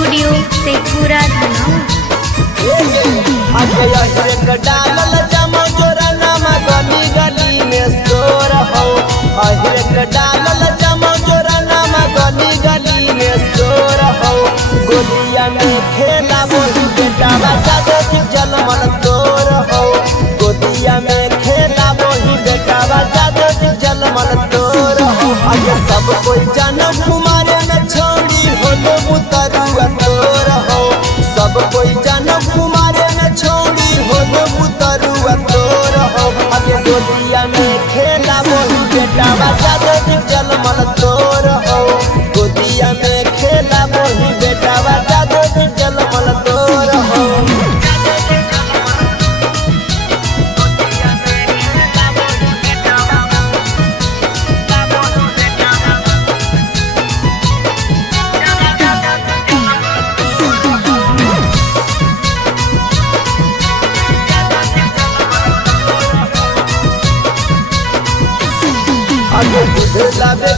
Studio Sheikhpura डालल जमा जोरा नामा गली गली में सोर हो। डालल जमा जोरा नामा गली गली में सोर हो। गोलिया में खेला वही बेटा जादे जलमल तोर हो। गोलिया में खेला वही बेटा जादे जलमल तोर हो। सब कोई जनम कुमारे में छोड़ी हो मुतरुआ तोर हो। सब कोई जनम कुमारे में छोड़ी हो मुतरुआ तोर हो। गोलिया में खेला वही बेटा जादे जलमल तोर हो। गोलिया में खेला वही बेटा जादे जलमल तोर हो। दूध लावे